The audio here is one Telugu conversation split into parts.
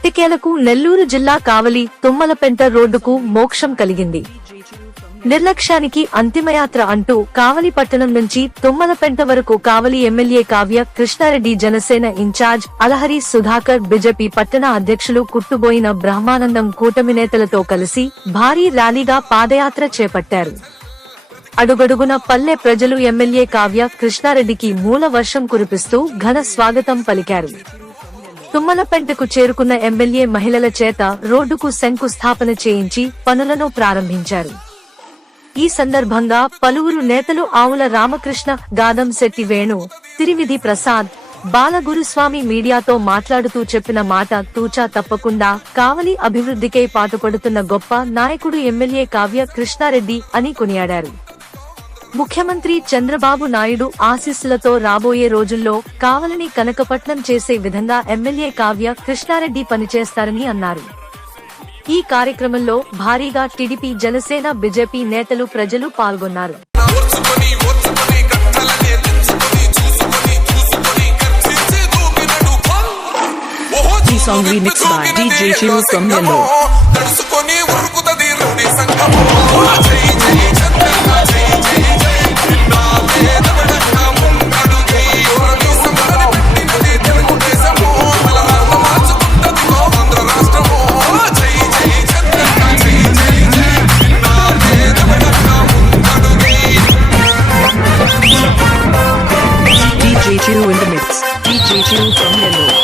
ఎట్టకేలకు నెల్లూరు జిల్లా కావలి తుమ్మలపెంట రోడ్డుకు మోక్షం కలిగింది. నిర్లక్ష్యానికి అంతిమయాత్ర అంటూ కావలి పట్టణం నుంచి తుమ్మలపెంట వరకు Kavali MLA Kavya Krishnareddy, Janasena incharge Alahari Sudhakar, BJP పట్టణ అధ్యక్షులు కుట్టుబోయిన బ్రహ్మానందం కూటమి నేతలతో కలిసి భారీ ర్యాలీగా పాదయాత్ర చేపట్టారు. అడుగడుగున పల్లె ప్రజలు ఎమ్మెల్యే కావ్య కృష్ణారెడ్డికి మూల వర్షం కురిపిస్తూ ఘన స్వాగతం పలికారు. తుమ్మలపెంటకు చేరుకున్న ఎమ్మెల్యే మహిళల చేత రోడ్డుకు శంకుస్థాపన చేయించి పనులను ప్రారంభించారు. ఈ సందర్భంగా పలువురు నేతలు ఆవుల రామకృష్ణ, గాదం శెట్టి వేణు, తిరివిధి ప్రసాద్, బాలగురుస్వామి మీడియాతో మాట్లాడుతూ చెప్పిన మాట తూచా తప్పకుండా కావలి అభివృద్ధికై పాటుపడుతున్న గొప్ప నాయకుడు ఎమ్మెల్యే కావ్య కృష్ణారెడ్డి అని కొనియాడారు. ముఖ్యమంత్రి చంద్రబాబు నాయుడు ఆశీస్సులతో రాబోయే రోజుల్లో కావలిని కనకపట్నం చేసే విధంగా ఎమ్మెల్యే కావ్య కృష్ణారెడ్డి పనిచేస్తారని అన్నారు. ఈ కార్యక్రమంలో భారీగా టీడీపీ, జనసేన, బీజేపీ నేతలు, ప్రజలు పాల్గొన్నారు. Song remixed by DJ Chiru from Nellore. DJ Chiru in the mix. DJ Chiru from Nellore.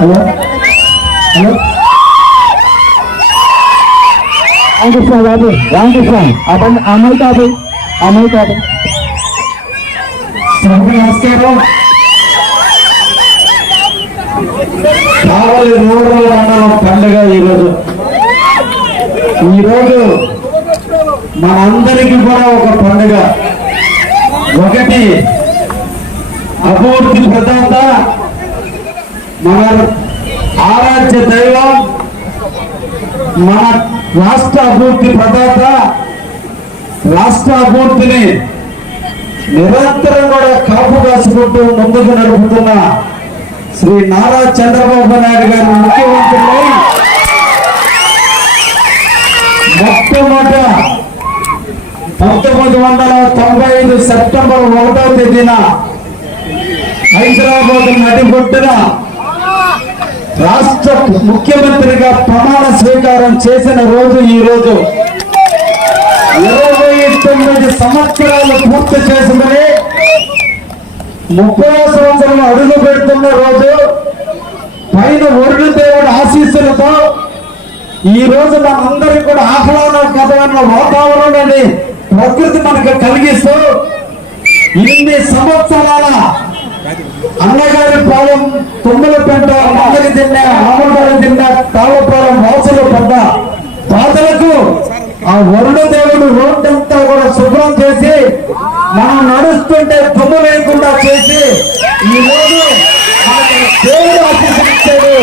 Hello Ramakrishna Babu, Ramakrishna అమ్మాయి కాదు నమస్కారం. కావలి రూరల్ మండలం పండుగ ఈరోజు మనందరికీ కూడా ఒక పండుగ. ఒకటి అభివృద్ధి ప్రదాత, మన ఆరాధ్య దైవం, మన రాష్ట్ర అభివృద్ధి ప్రదాత, రాష్ట్ర అభివృద్ధిని నిరంతరం కూడా కాపు కాసుకుంటూ ముందుకు నడుపుతున్న శ్రీ నారా చంద్రబాబు నాయుడు గారు ముఖ్యమంత్రులై మొట్టమొదట 1995 సెప్టెంబర్ 1వ తేదీన హైదరాబాద్ నడిబొడ్డున రాష్ట్ర ముఖ్యమంత్రిగా ప్రమాణ స్వీకారం చేసిన రోజు ఈ రోజు. 29 సంవత్సరాలు పూర్తి చేసుకుని 30వ సంవత్సరం అడుగు పెడుతున్న రోజు, పైన వరుణ దేవుడి ఆశీస్సులతో ఈ రోజు మనందరికీ కూడా ఆహ్లాదకరమైన వాతావరణాన్ని ప్రకృతి మనకు కలిగిస్తూ ఇన్ని సంవత్సరాల అన్నగారి పాలెం, తుమ్మలపెంట, మంగళి దిన్న, ఆమగారి దిన్న, తాళపాలెం వాసులు పడ్డ బాధలకు ఆ వరుణ దేవుడు రోడ్డంతా కూడా శుభ్రం చేసి మనం నడుస్తుంటే దుమ్ము లేకుండా చేసి ఈ రోజు దేవుడు ఆశీర్వదించాడు.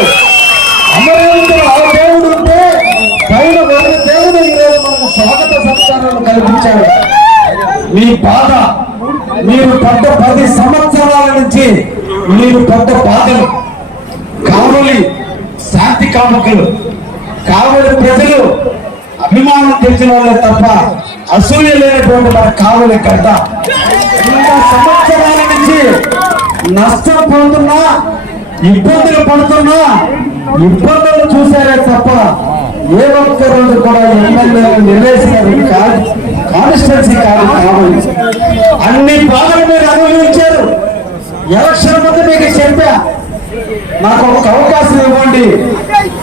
అమరేంద్ర ఆ దేవుడు ఉంటే పైన వరుణ దేవుడు ఈ రోజు మనకు స్వాగత సత్కారాలు కల్పించాడు. మీ బాధ, మీరు పడ్డ 10 సంవత్సరాల నుంచి మీరు పడ్డ బాధలు, కావలి శాంతి కాముకులు, కావలి ప్రజలు అభిమానం తెలిసిన వాళ్ళే తప్ప అసూయ లేనటువంటి మన కావలి గడ్డ. 2 సంవత్సరాల నుంచి నష్టం పొందుతున్నా, ఇబ్బందులు పడుతున్నా, ఇబ్బందులు చూసారే తప్ప ఏ ఒక్క రోజు కూడా ఎమ్మెల్యేలు నిర్వేశారు కాన్స్టిట్యున్సీ కాదు కావాలి. బాధను మీరు అనుభవించారు. ఎలక్షన్ ముందు మీకు చెప్పా, నాకు ఒక అవకాశం ఇవ్వండి,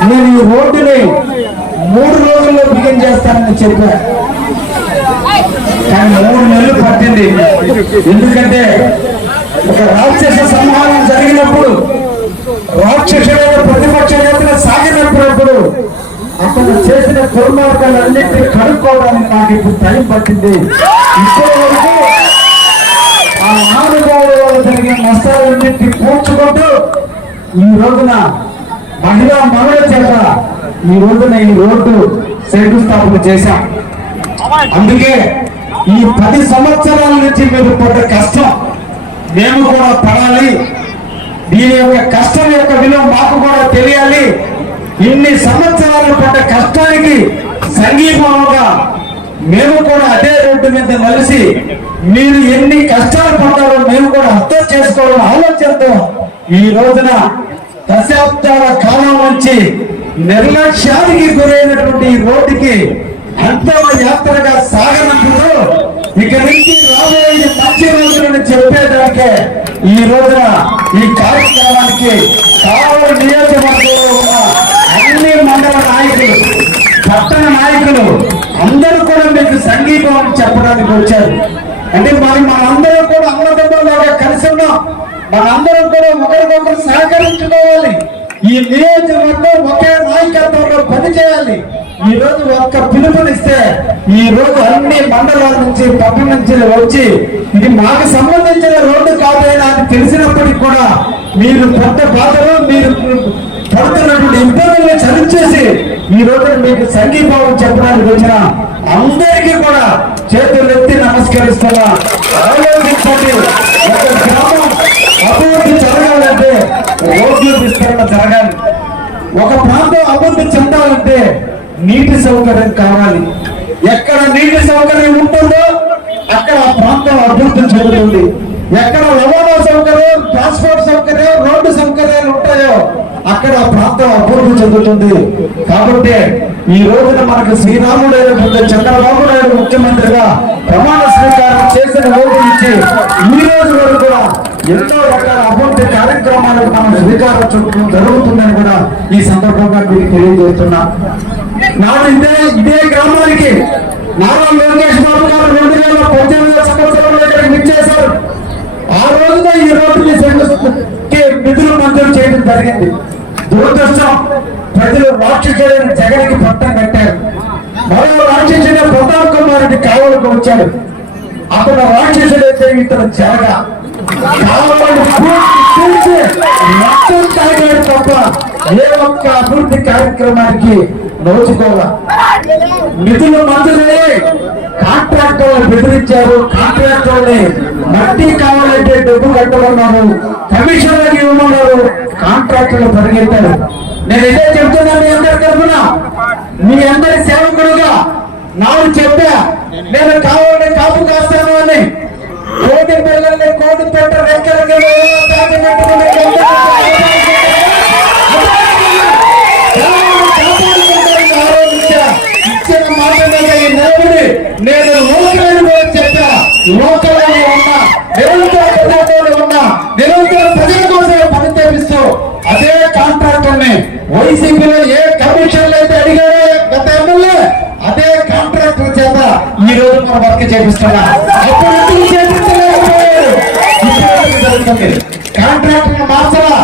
నేను ఈ రోడ్డుని 3 రోజుల్లో బిగిన్ చేస్తానని చెప్పా. కానీ 3 నెలలు పట్టింది. ఎందుకంటే ఒక రాక్షస సంహారం జరిగినప్పుడు, రాక్షసుడైన ప్రతిపక్ష నేతలు సాగినప్పుడు అతను చేసిన దుర్మార్గాలన్నింటినీ కనుక్కోవడానికి నాకు ఇప్పుడు టైం పట్టింది. ఇప్పటి వరకు ఆ మహానుభావుల వల్ల జరిగిన నష్టాలన్నింటినీ కూర్చుకుంటూ ఈ రోజున మహిళా మనుల చేత ఈ రోజున ఈ రోడ్డు శంకుస్థాపన చేశాం. అందుకే ఈ 10 సంవత్సరాల నుంచి మీరు పడ్డ కష్టం మేము కూడా పడాలి, దీని యొక్క కష్టం యొక్క విలువ మాకు కూడా తెలియాలి. ఇన్ని సంవత్సరాలు పడ్డ కష్టానికి సంఘీభావంగా మేము కూడా అదే రోడ్డు మీద కలిసి మీరు ఎన్ని కష్టాలు పడ్డారో మేము కూడా అర్థం చేసుకోవడం ఆలోచనతో ఈ రోజున దశాబ్దాల కాలం నుంచి నిర్లక్ష్యానికి గురైనటువంటి ఈ రోడ్డుకి అంతిమ యాత్రగా సాగనందుకు ఇక నుంచి రాబోయే మంచి రోజులను చెప్పేదానికే ఈ రోజున ఈ కార్యక్రమానికి కావలి నియోజకవర్గంలో ఉన్న అన్ని మండల నాయకులు, పట్టణ నాయకులు అందరూ కూడా మీకు సంఘీభావం చెప్పడానికి వచ్చారు. అంటే మనందరం కూడా అన్నదమ్ములాగా కలిసి ఉన్నాం. మనందరం కూడా ఒకరికొకరు సహకరించుకోవాలి. ఈ నియోజకవర్గం ఒకే నాయకత్వంలో పనిచేయాలి. ఈ రోజు ఒక్క పిలుపునిస్తే ఈ రోజు అన్ని మండలాల నుంచి పట్టణం నుంచి వచ్చి ఇది మాకు సంబంధించిన రోడ్డు కాదైనా అని తెలిసినప్పటికీ కూడా మీరు పెద్ద బాధలు, మీరు పడుతున్నటువంటి ఇబ్బందులను చదివేసి ఈ రోజు మీకు సంఘీభావం చెప్పడానికి వచ్చిన అందరికీ కూడా చేతులెత్తి నమస్కరిస్తున్నా. ఆలోచించండి, ఒక గ్రామం అభివృద్ధి జరగాలంటే రోడ్లు విస్తరణ జరగాలి. ఒక ప్రాంతం అభివృద్ధి చెందాలంటే నీటి సౌకర్యం కావాలి. ఎక్కడ నీటి సౌకర్యం ఉంటుందో అక్కడ ఆ ప్రాంతం అభివృద్ధి చెందుతుంది. ఎక్కడ రవాణా సౌకర్యం, ట్రాన్స్పోర్ట్ సౌకర్యం, రోడ్డు సౌకర్యాలు ఉంటాయో అక్కడ ఆ ప్రాంతం అభివృద్ధి చెందుతుంది. కాబట్టి ఈ రోజున మనకు శ్రీరాముడైనటువంటి చంద్రబాబు నాయుడు ముఖ్యమంత్రిగా ప్రమాణ స్వీకారం చేసిన రోజు నుంచి ఈ రోజు వరకు కూడా ఎన్నో రకాల అభివృద్ధి కార్యక్రమాలకు మనం శ్రీకారం చుట్టూ జరుగుతుందని కూడా ఈ సందర్భంగా మీకు తెలియజేస్తున్నా. నాడు ఇదే గ్రామానికి నారా లోకేష్ బాబు గారు 2018 సంవత్సరంలో ఇక్కడికి విచ్చేశారు. ఆ రోజున ఈ రోడ్డుని నిధులు మంజూరు చేయడం జరిగింది. దురదృష్టం, ప్రజలు రాక్షసుడైన జగన్కి పట్టం కట్టారు. మరో రాక్షసుడైన ప్రతాప్ కుమార్ రెడ్డి కావలకు వచ్చాడు. అతను రాక్షసుడైతే ఇతను జరగ తాగాడు తప్ప ఏ ఒక్క అభివృద్ధి కార్యక్రమానికి నోచుకోవాలి. నిధులు మంజూరయ్యాయి, కాంట్రాక్టర్లు బెదిరించారు. కాంట్రాక్టర్ని మట్టి కావాలంటే డబ్బు కట్టమన్నారు, కమిషన్లకు ఇవ్వమన్నారు. కాంట్రాక్టర్లు పరిగెత్తారు. నేను ఇదే చెప్తున్నా మీ అందరి తరఫున, మీ అందరి సేవకుడుగా నాకు చెప్పా, నేను కావాలని కాపు కాస్తాను అని. కోటి పిల్లల్ని కోటి పెట్ట రెక్కలకి ఇచ్చిన మాట మీద ఈ నిలబడి నేను లోకలను కూడా చెప్పా. లోకల్లో ఉన్నా, నిరంతర ప్రజలతో ఉన్నా, నిరంతర ప్రజల కోసం పని చేపిస్తూ అదే కాంట్రాక్టర్ని వైసీపీలో ఏ కమిషన్లు అయితే అడిగారో గత ఎమ్మెల్యే అదే కాంట్రాక్టర్ చేత ఈ రోజు మనం వర్క్ చేపిస్తున్నా. అప్పుడు చేపించలేకపోయారు. జరుగుతుంది. కాంట్రాక్టర్ మార్చరా,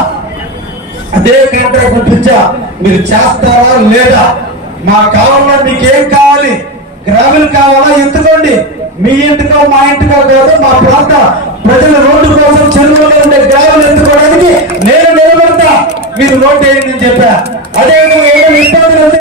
అదే కాంట్రాక్టర్ పిచ్చా మీరు చేస్తారా లేదా? మాకు కావాలా, మీకేం కావాలి? గ్రావెల్ కావాలా? ఎత్తుకోండి. మీ ఇంటికో మా ఇంటికో కాదు, మా ప్రాంత ప్రజల రోడ్డు కోసం చెరువులో ఉండే గ్రావెల్ ఎత్తుకోవడానికి నేను నిలబడతా. మీరు రోడ్డు వేయండి అని చెప్పా.